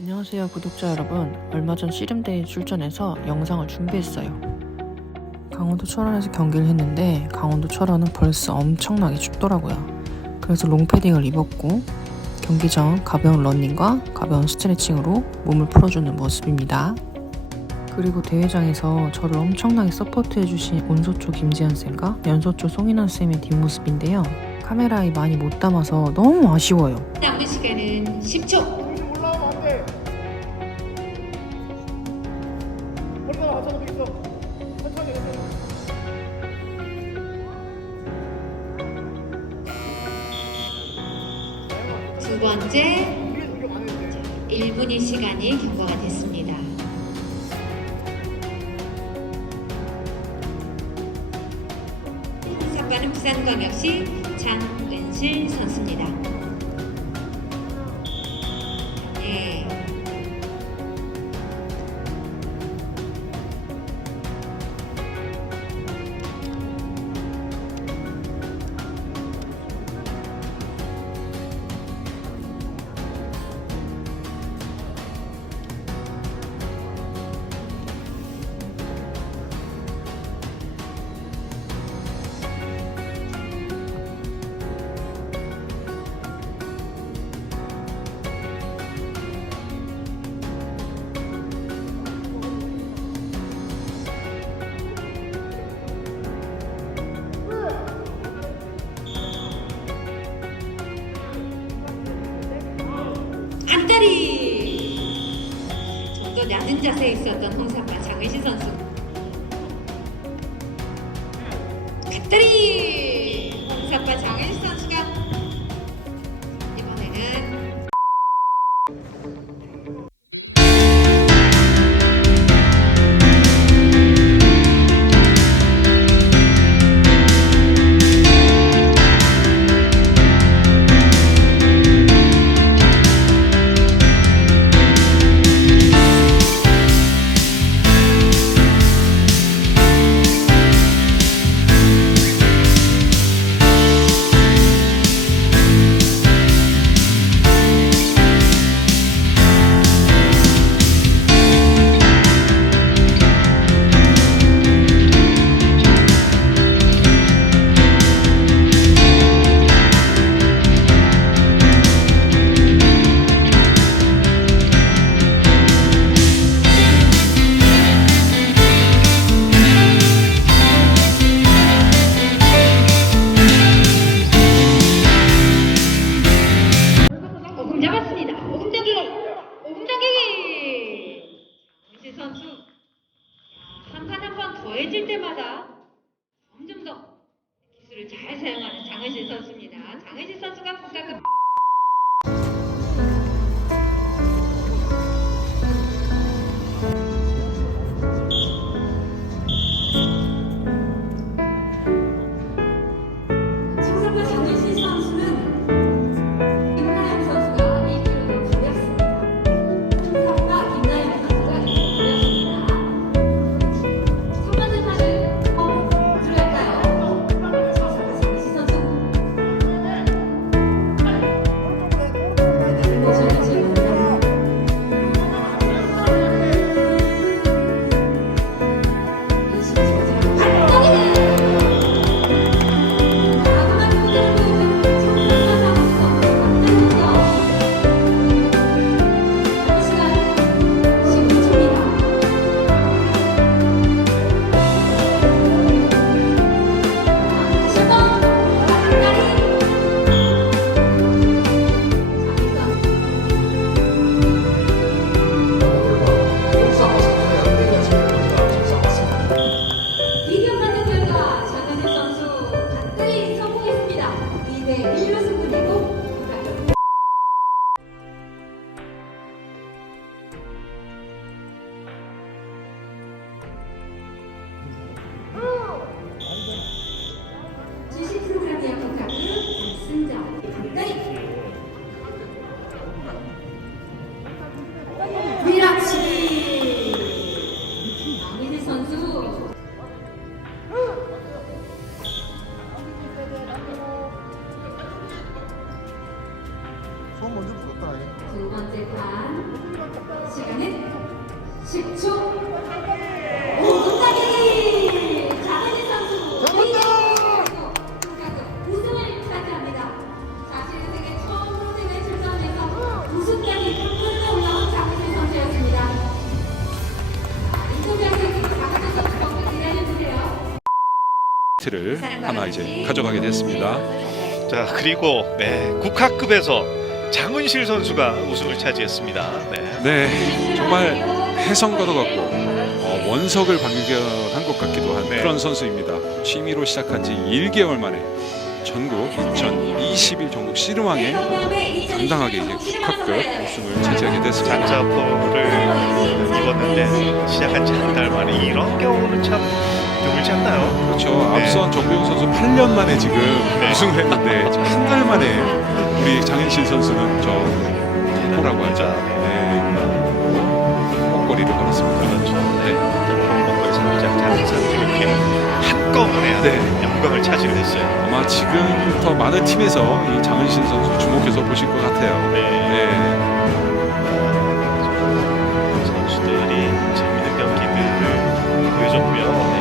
안녕하세요 구독자 여러분. 얼마 전 씨름대회 출전해서 영상을 준비했어요. 강원도 철원에서 경기를 했는데 강원도 철원은 벌써 엄청나게 춥더라고요. 그래서 롱패딩을 입었고 경기 전 가벼운 러닝과 가벼운 스트레칭으로 몸을 풀어주는 모습입니다. 그리고 대회장에서 저를 엄청나게 서포트해주신 온소초 김지현 쌤과 연소초 송인원 쌤의 뒷모습인데요. 카메라에 많이 못 담아서 너무 아쉬워요. 남은 시간은 10초. 올라오면 안 돼. 머리가 맞춰도 있어. 천천히 천천히. 두 번째 위에 공격 안 해도 돼. 1분의 시간이 경과가 됐습니다. 사과는 부산광역시 장은실 선수입니다. 안다리. 좀 더 낮은 자세에 있었던 홍사파 장의신 선수. 갓다리 때마다 점점 더 기술을 잘 사용하는 장은실 선수입니다. 장은실 선수가 국가급 타이틀을 하나 이제 가져가게 됐습니다. 자 그리고 네 국학급에서 장은실 선수가 우승을 차지했습니다. 네. 네, 정말 해성과도 같고 어, 원석을 발견한 것 같기도 한 네. 그런 선수입니다. 취미로 시작한 지 1개월 만에 전국 2021 전국 씨름왕에 당당하게 이제 국학급 우승을 차지하게 됐습니다. 장사포를 입었는데 시작한 지 한 달 만에 이런 경우는 참 드물지 않나요? 그렇죠. 네. 앞선 정구영 선수 8년 만에 지금 네. 우승을 했는데 한 달 만에 우리 장현실 선수는 저 뭐라고 하죠? 네, 목걸이를 걸었습니다. 그렇죠. 네. 먹거리 상장 장사 팀 한꺼번에 네. 영광을 차지를 했어요. 아마 지금부터 많은 팀에서 이 장은신 선수 주목해서 보실 것 같아요. 네. 네. 선수들이 재밌는 경기들을 보여줬고요.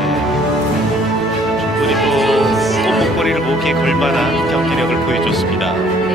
네. 충분히 또 꽃목걸이를 목에 걸만한 경기력을 보여줬습니다.